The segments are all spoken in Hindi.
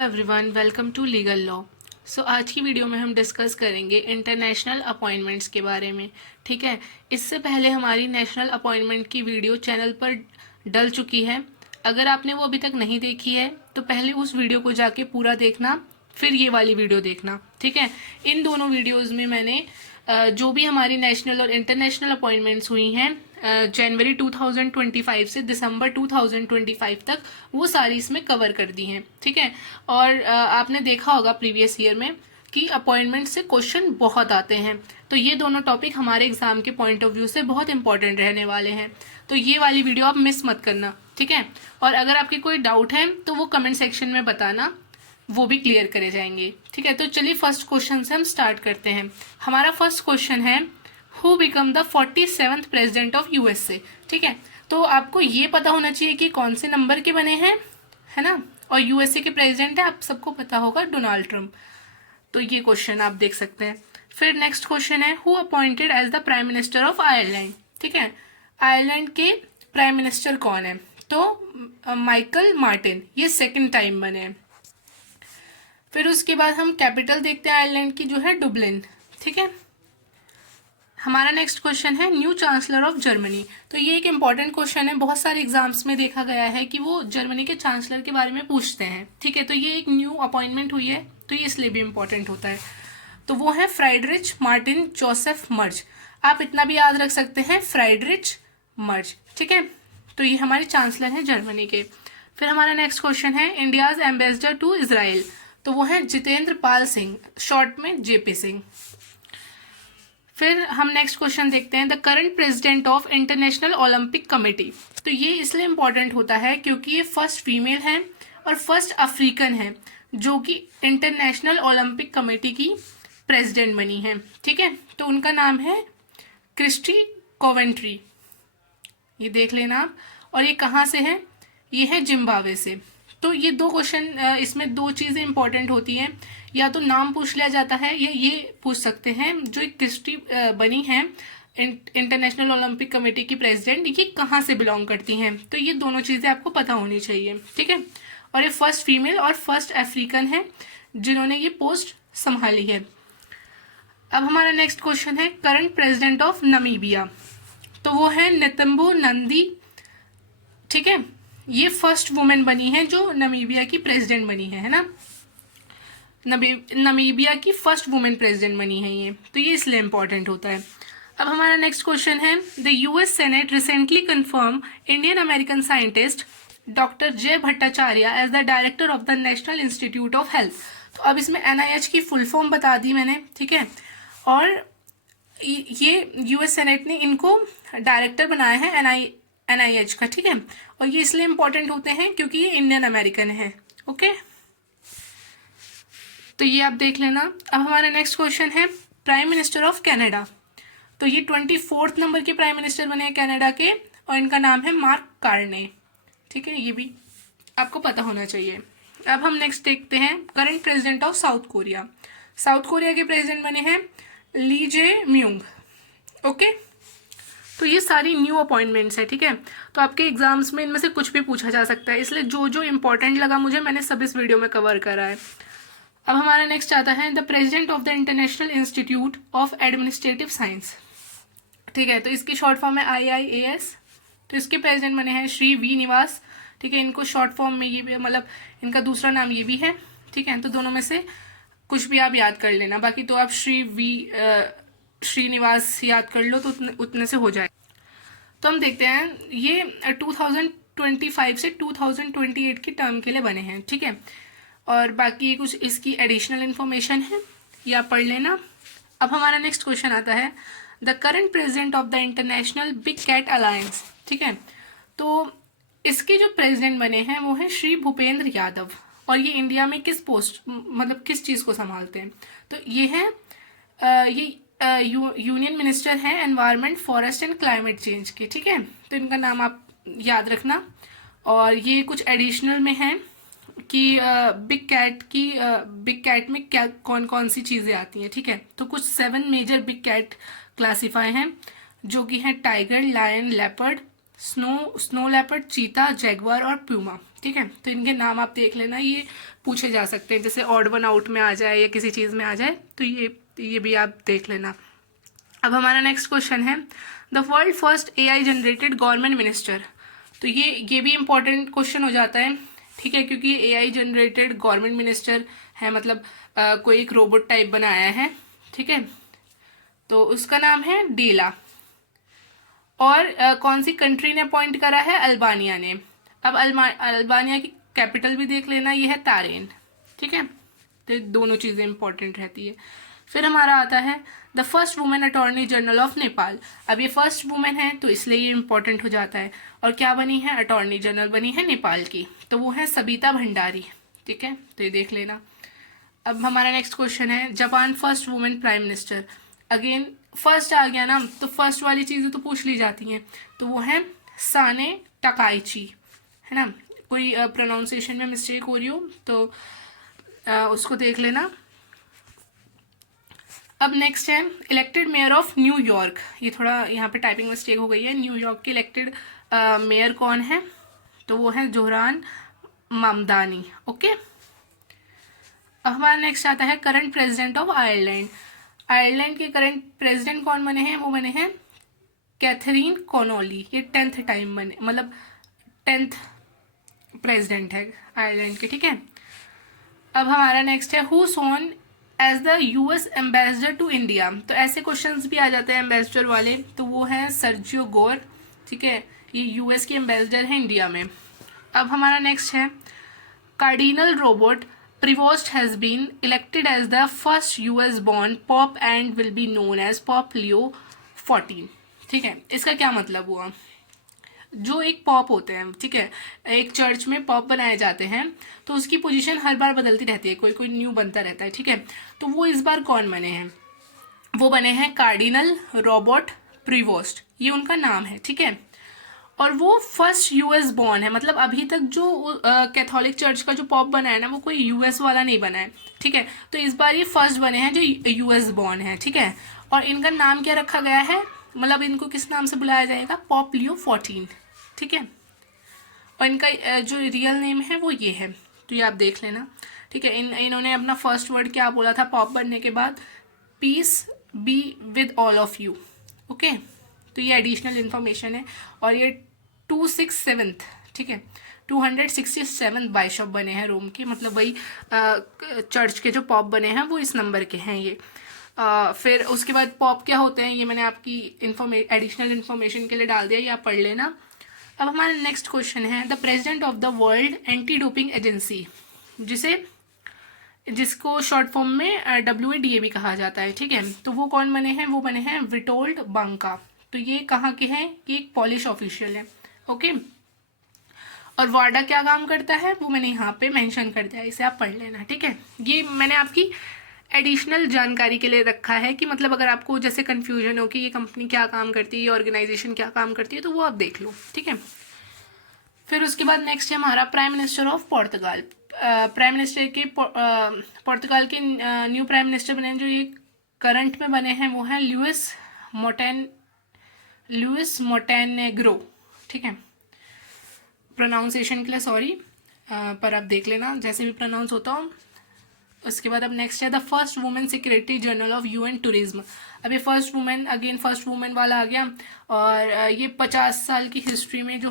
Everyone, welcome to legal law. आज की वीडियो में हम डिस्कस करेंगे इंटरनेशनल अपॉइंटमेंट्स के बारे में। ठीक है, इससे पहले हमारी नेशनल अपॉइंटमेंट की वीडियो चैनल पर डल चुकी है। अगर आपने वो अभी तक नहीं देखी है तो पहले उस वीडियो को जाके पूरा देखना, फिर ये वाली वीडियो देखना। ठीक है, इन दोनों वीडियोज़ में मैंने जो भी हमारी नेशनल और इंटरनेशनल अपॉइंटमेंट्स हुई हैं जनवरी 2025 से दिसंबर 2025 तक, वो सारी इसमें कवर कर दी हैं। ठीक है, और आपने देखा होगा प्रीवियस ईयर में कि अपॉइंटमेंट से क्वेश्चन बहुत आते हैं, तो ये दोनों टॉपिक हमारे एग्जाम के पॉइंट ऑफ व्यू से बहुत इंपॉर्टेंट रहने वाले हैं। तो ये वाली वीडियो आप मिस मत करना। ठीक है, और अगर आपके कोई डाउट है तो वो कमेंट सेक्शन में बताना, वो भी क्लियर करे जाएंगे। ठीक है, तो चलिए फर्स्ट क्वेश्चन से हम स्टार्ट करते हैं। हमारा फर्स्ट क्वेश्चन है, who become the 47th president of USA. ठीक है, तो आपको ये पता होना चाहिए कि कौन से नंबर के बने हैं, है ना। और यूएसए के प्रेसिडेंट है, आप सबको पता होगा, डोनाल्ड ट्रम्प। तो ये क्वेश्चन आप देख सकते हैं। फिर नेक्स्ट क्वेश्चन है, who appointed as the prime minister of Ireland. ठीक है, आयरलैंड के प्राइम मिनिस्टर कौन है? तो माइकल मार्टिन, ये सेकेंड टाइम बने हैं। फिर उसके बाद हम कैपिटल देखते हैं आयरलैंड की, जो है डुबलिन। ठीक है, हमारा नेक्स्ट क्वेश्चन है, न्यू चांसलर ऑफ जर्मनी। तो ये एक इंपॉर्टेंट क्वेश्चन है, बहुत सारे एग्जाम्स में देखा गया है कि वो जर्मनी के चांसलर के बारे में पूछते हैं। ठीक है, तो ये एक न्यू अपॉइंटमेंट हुई है, तो ये इसलिए भी इम्पोर्टेंट होता है। तो वो है फ्राइडरिच मार्टिन जोसेफ मर्ज। आप इतना भी याद रख सकते हैं, फ्राइडरिच मर्ज। ठीक है, तो ये हमारे चांसलर हैं जर्मनी के। फिर हमारा नेक्स्ट क्वेश्चन है, इंडियाज एम्बेसडर टू इसराइल। तो वो है जितेंद्र पाल सिंह, शॉर्ट में जेपी सिंह। फिर हम नेक्स्ट क्वेश्चन देखते हैं, the current president of international Olympic committee. तो ये इसलिए इम्पोर्टेंट होता है क्योंकि ये फर्स्ट फीमेल है और फर्स्ट अफ्रीकन है जो कि इंटरनेशनल ओलंपिक कमेटी की प्रेसिडेंट बनी है। ठीक है, तो उनका नाम है क्रिस्टी कोवेंट्री, ये देख लेना आप। और ये कहाँ से है? ये है जिम्बाब्वे से। तो ये दो क्वेश्चन, इसमें दो चीज़ें इंपॉर्टेंट होती हैं, या तो नाम पूछ लिया जाता है या ये पूछ सकते हैं जो एक क्रिस्टी बनी है इंटरनेशनल ओलंपिक कमेटी की प्रेसिडेंट, ये कहाँ से बिलोंग करती हैं। तो ये दोनों चीज़ें आपको पता होनी चाहिए। ठीक है, और ये फर्स्ट फीमेल और फर्स्ट अफ्रीकन है जिन्होंने ये पोस्ट संभाली है। अब हमारा नेक्स्ट क्वेश्चन है, करंट प्रेसिडेंट ऑफ नमीबिया। तो वो है नेतम्बो नंदी। ठीक है, ये फर्स्ट वुमेन बनी है जो नमीबिया की प्रेसिडेंट बनी है ना। नमीबिया की फर्स्ट वुमेन प्रेसिडेंट बनी है ये, तो ये इसलिए इम्पोर्टेंट होता है। अब हमारा नेक्स्ट क्वेश्चन है, the US Senate recently confirm Indian American scientist doctor Jay Bhattacharya as the director of the National Institute of Health. तो अब इसमें एनआईएच की फुल फॉर्म बता दी मैंने। ठीक है, और ये यूएस सेनेट ने इनको डायरेक्टर बनाया है एनआईएच का। ठीक है, और ये इसलिए इम्पोर्टेंट होते हैं क्योंकि ये इंडियन अमेरिकन है। ओके, तो ये आप देख लेना। अब हमारा नेक्स्ट क्वेश्चन है, प्राइम मिनिस्टर ऑफ कनाडा। तो ये 24th नंबर के प्राइम मिनिस्टर बने हैं कनाडा के, और इनका नाम है मार्क कार्ने। ठीक है, ये भी आपको पता होना चाहिए। अब हम नेक्स्ट देखते हैं, current president of south Korea. South Korea के प्रेसिडेंट बने हैं ली जे म्यूंग। ओके, तो ये सारी न्यू अपॉइंटमेंट्स है। ठीक है, तो आपके एग्जाम्स में इनमें से कुछ भी पूछा जा सकता है, इसलिए जो जो इंपॉर्टेंट लगा मुझे, मैंने सब इस वीडियो में कवर करा है। अब हमारा नेक्स्ट आता है, the president of the international institute of administrative science. ठीक है, तो इसकी शॉर्ट फॉर्म है IIAS। तो इसके प्रेसिडेंट बने हैं श्री वी निवास। ठीक है, इनको शॉर्ट फॉर्म में ये भी, मतलब इनका दूसरा नाम ये भी है। ठीक है, तो दोनों में से कुछ भी आप याद कर लेना, बाकी तो आप श्रीनिवास याद कर लो तो उतने से हो जाए। तो हम देखते हैं, ये 2025 से 2028 की टर्म के लिए बने हैं। ठीक है, और बाकी कुछ इसकी एडिशनल इन्फॉर्मेशन है, ये आप पढ़ लेना। अब हमारा नेक्स्ट क्वेश्चन आता है, the current president of the international big cat alliance. ठीक है, तो इसके जो प्रेसिडेंट बने हैं वो हैं श्री भूपेंद्र यादव, और ये इंडिया में किस पोस्ट, मतलब किस चीज़ को संभालते हैं? तो ये है यूनियन मिनिस्टर हैं environment, forest and climate change के। ठीक है, तो इनका नाम आप याद रखना। और ये कुछ एडिशनल में है कि बिग कैट में क्या कौन कौन सी चीज़ें आती हैं। ठीक है, तो कुछ 7 मेजर बिग कैट क्लासीफाई हैं, जो कि हैं tiger, lion, leopard, snow leopard, cheetah, jaguar और प्यूमा। ठीक है, तो इनके नाम आप देख लेना। ये पूछे जा सकते हैं, जैसे ऑड वन आउट में आ जाए या किसी चीज़ में आ जाए, तो ये भी आप देख लेना। अब हमारा नेक्स्ट क्वेश्चन है the world first AI generated government minister. तो ये भी इम्पोर्टेंट क्वेश्चन हो जाता है, ठीक है, क्योंकि एआई जनरेटेड गवर्नमेंट मिनिस्टर है, मतलब कोई एक रोबोट टाइप बनाया है, ठीक है, तो उसका नाम है डेला। और कौन सी कंट्री ने अपॉइंट करा है? अल्बानिया ने। अब अल्बानिया की कैपिटल भी देख लेना, ये है तारेन, ठीक है, तो दोनों चीज़ें इंपॉर्टेंट रहती है। फिर हमारा आता है the first women attorney general of Nepal. अब ये फर्स्ट वुमेन है तो इसलिए ये इंपॉर्टेंट हो जाता है, और क्या बनी है? अटॉर्नी जनरल बनी है नेपाल की, तो वो है सबिता भंडारी, ठीक है, तो ये देख लेना। अब हमारा नेक्स्ट क्वेश्चन है Japan first women prime minister. Again first आ गया ना, तो फर्स्ट वाली चीज़ें तो पूछ ली जाती हैं, तो वो है साने टाकाइची, है ना, कोई प्रोनाउंसिएशन में मिस्टेक हो रही हो तो उसको देख लेना। अब नेक्स्ट है इलेक्टेड मेयर ऑफ न्यूयॉर्क। ये थोड़ा यहाँ पे टाइपिंग मिस्टेक हो गई है। न्यूयॉर्क के इलेक्टेड मेयर कौन है? तो वो है जोहरान मामदानी, ओके। अब हमारा नेक्स्ट आता है current president of Ireland. Ireland के करंट प्रेसिडेंट कौन बने हैं? वो बने हैं कैथरीन कॉनोली। ये 10th टाइम बने, मतलब 10th प्रेसिडेंट है आयरलैंड के, ठीक है। अब हमारा नेक्स्ट है who sworn as the US ambassador to India. तो ऐसे क्वेश्चंस भी आ जाते हैं एम्बेसडर वाले, तो वो है सर्जियो गोर, ठीक है, ये यूएस के एम्बेसडर हैं इंडिया में। अब हमारा नेक्स्ट है cardinal Robert Prevost has been elected as the first US born pope and will be known as pope Leo 14, ठीक है। इसका क्या मतलब हुआ? जो एक पॉप होते हैं, ठीक है, एक चर्च में पॉप बनाए जाते हैं, तो उसकी पोजीशन हर बार बदलती रहती है, कोई कोई न्यू बनता रहता है, ठीक है। तो वो इस बार कौन बने हैं? वो बने हैं कार्डिनल रॉबर्ट प्रिवोस्ट, ये उनका नाम है, ठीक है। और वो फर्स्ट यूएस बॉर्न है, मतलब अभी तक जो कैथोलिक चर्च का जो पॉप बना है ना, वो कोई यूएस वाला नहीं बना है, ठीक है। तो इस बार ये फर्स्ट बने हैं जो यूएस बॉर्न है, ठीक है। और इनका नाम क्या रखा गया है, मतलब इनको किस नाम से बुलाया जाएगा? पॉप लियो 14, ठीक है। और इनका जो रियल नेम है वो ये है, तो ये आप देख लेना, ठीक है। इन्होंने अपना फर्स्ट वर्ड क्या बोला था पॉप बनने के बाद? Peace be with all of you, okay. तो ये एडिशनल इन्फॉर्मेशन है। और ये 267, ठीक है, 267 बाइशॉप बने हैं रोम के, मतलब वही चर्च के जो पॉप बने हैं वो इस नंबर के हैं ये। फिर उसके बाद पॉप क्या होते हैं ये मैंने आपकी एडिशनल इन्फॉर्मेशन के लिए डाल दिया, ये आप पढ़ लेना। अब हमारा नेक्स्ट क्वेश्चन है the president of the world anti doping agency, जिसको शॉर्ट फॉर्म में WADA भी कहा जाता है, ठीक है। तो वो कौन बने हैं? वो बने हैं विटोल्ड बांका। तो ये कहाँ के हैं? ये एक पॉलिश ऑफिशियल है, ओके। और वाडा क्या काम करता है वो मैंने यहाँ पे मेंशन कर दिया, इसे आप पढ़ लेना, ठीक है। ये मैंने आपकी एडिशनल जानकारी के लिए रखा है कि मतलब अगर आपको जैसे कन्फ्यूजन हो कि ये कंपनी क्या काम करती है, ये ऑर्गेनाइजेशन क्या काम करती है, तो वो आप देख लो, ठीक है। फिर उसके बाद नेक्स्ट है हमारा prime minister of Portugal. Prime minister के पोर्तुगाल के न्यू प्राइम मिनिस्टर बने जो ये करंट में बने हैं वो हैं लुइस मोटेनेग्रो, ठीक है। प्रोनाउंसिएशन के लिए सॉरी, पर आप देख लेना जैसे भी प्रोनाउंस होता हो। उसके बाद अब नेक्स्ट है the first women secretary general of UN tourism. अब ये first women, again first women वाला आ गया, और ये 50 साल की हिस्ट्री में जो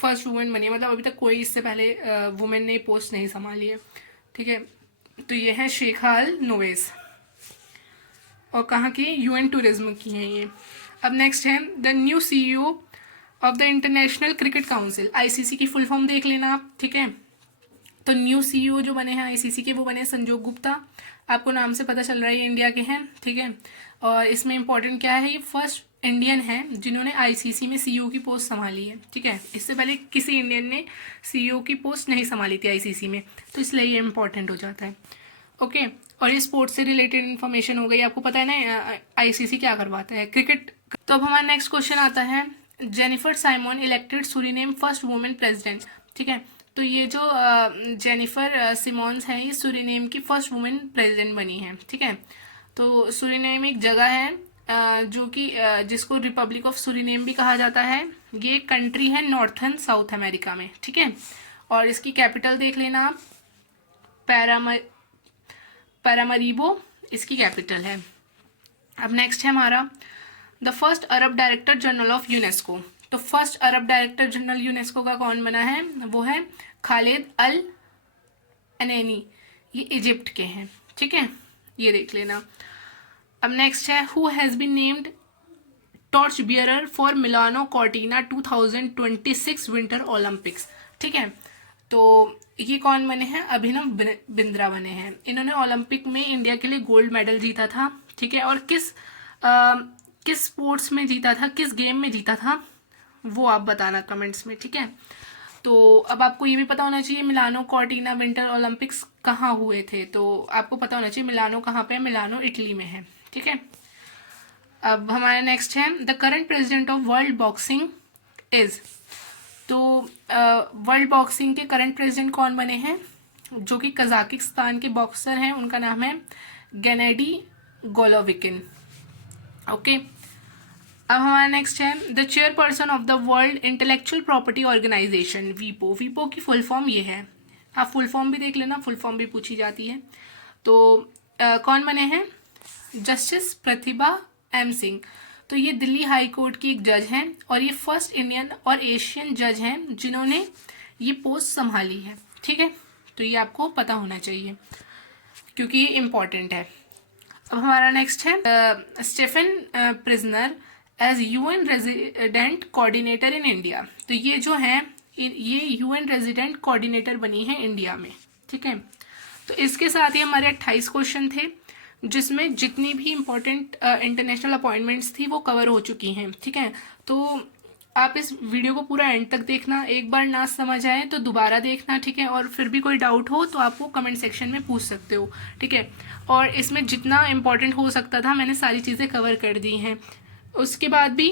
फर्स्ट वुमेन बनी है, मतलब अभी तक कोई इससे पहले वुमेन ने पोस्ट नहीं संभाली है, ठीक है। तो ये है शेखाल नोवेस, और कहाँ की? UN टूरिज्म की हैं ये। अब नेक्स्ट है the new CEO of the international cricket council. ICC की फुल फॉर्म देख लेना आप, ठीक है। तो न्यू CEO जो बने हैं ICC के वो बने संजोग गुप्ता, आपको नाम से पता चल रहा है ये इंडिया के हैं, ठीक है। और इसमें इंपॉर्टेंट क्या है, ये फर्स्ट इंडियन है जिन्होंने ICC में CEO की पोस्ट संभाली है, ठीक है। इससे पहले किसी इंडियन ने CEO की पोस्ट नहीं संभाली थी ICC में, तो इसलिए ये इंपॉर्टेंट हो जाता है, ओके। और ये स्पोर्ट्स से रिलेटेड इन्फॉर्मेशन हो गई, आपको पता है ना ICC क्या करवाता है, क्रिकेट। तो अब हमारा नेक्स्ट क्वेश्चन आता है Jennifer Simon elected Suriname first women president, ठीक है। तो ये जो जेनिफर सिमोन्स हैं ये सूरीनेम की फर्स्ट वुमेन प्रेसिडेंट बनी है, ठीक है। तो सूरीनेम एक जगह है जो कि जिसको रिपब्लिक ऑफ सूरीनेम भी कहा जाता है। ये एक कंट्री है नॉर्थन साउथ अमेरिका में, ठीक है। और इसकी कैपिटल देख लेना आप, पैरामरीबो इसकी कैपिटल है। अब नेक्स्ट है हमारा the first Arab director general of UNESCO. तो first Arab director general UNESCO का कौन बना है, वो है खालिद अल अनैनी, ये इजिप्ट के हैं, ठीक है, ये देख लेना। अब नेक्स्ट है who has been named torch bearer for Milano Cortina 2026 winter Olympics, ठीक है। तो ये कौन बने हैं, अभिनव बिंद्रा बने हैं। इन्होंने ओलंपिक में इंडिया के लिए गोल्ड मेडल जीता था, ठीक है, और किस स्पोर्ट्स में जीता था, किस गेम में जीता था, वो आप बताना कमेंट्स में, ठीक है। तो अब आपको ये भी पता होना चाहिए मिलानो कॉर्टिना विंटर ओलंपिक्स कहाँ हुए थे। तो आपको पता होना चाहिए मिलानो कहाँ पे है, मिलानो इटली में है, ठीक है। अब हमारा नेक्स्ट है the current president of world boxing is. तो वर्ल्ड बॉक्सिंग के करंट प्रेसिडेंट कौन बने हैं, जो कि कजाकिस्तान के बॉक्सर हैं, उनका नाम है गेनेडी गोलोविकिन, ओके। अब हमारा नेक्स्ट है the chairperson of the world intellectual property organisation, वीपो। वीपो की फुल फॉर्म ये है, आप फुल फॉर्म भी देख लेना, फुल फॉर्म भी पूछी जाती है। तो कौन बने हैं, जस्टिस प्रतिभा एम सिंह। तो ये दिल्ली हाई कोर्ट की एक जज हैं और ये फर्स्ट इंडियन और एशियन जज हैं जिन्होंने ये पोस्ट संभाली है, ठीक है। तो ये आपको पता होना चाहिए क्योंकि ये इम्पॉर्टेंट है। अब हमारा नेक्स्ट है Stefan Priesner as UN resident coordinator in India. तो ये जो है ये यूएन रेजिडेंट कोऑर्डिनेटर बनी है इंडिया में, ठीक है। तो इसके साथ ही हमारे 28 क्वेश्चन थे जिसमें जितनी भी इम्पोर्टेंट इंटरनेशनल अपॉइंटमेंट्स थी वो कवर हो चुकी हैं, ठीक है। तो आप इस वीडियो को पूरा एंड तक देखना, एक बार ना समझ आए तो दोबारा देखना, ठीक है। और फिर भी कोई डाउट हो तो आप वो कमेंट सेक्शन में पूछ सकते हो, ठीक है। और इसमें जितना इम्पोर्टेंट हो सकता था मैंने सारी चीज़ें कवर कर दी हैं। उसके बाद भी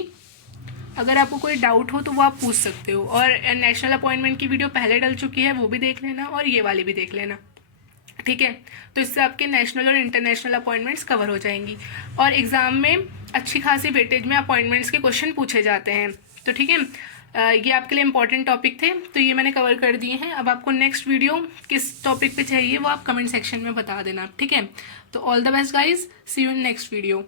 अगर आपको कोई डाउट हो तो वो आप पूछ सकते हो। और नेशनल अपॉइंटमेंट की वीडियो पहले डल चुकी है, वो भी देख लेना और ये वाली भी देख लेना, ठीक है। तो इससे आपके नेशनल और इंटरनेशनल अपॉइंटमेंट्स कवर हो जाएंगी और एग्ज़ाम में अच्छी खासी वेटेज में अपॉइंटमेंट्स के क्वेश्चन पूछे जाते हैं, तो ठीक है। ये आपके लिए इंपॉर्टेंट टॉपिक थे, तो ये मैंने कवर कर दिए हैं। अब आपको नेक्स्ट वीडियो किस टॉपिक पे चाहिए वो आप कमेंट सेक्शन में बता देना, ठीक है। तो all the best guys, see you in next video.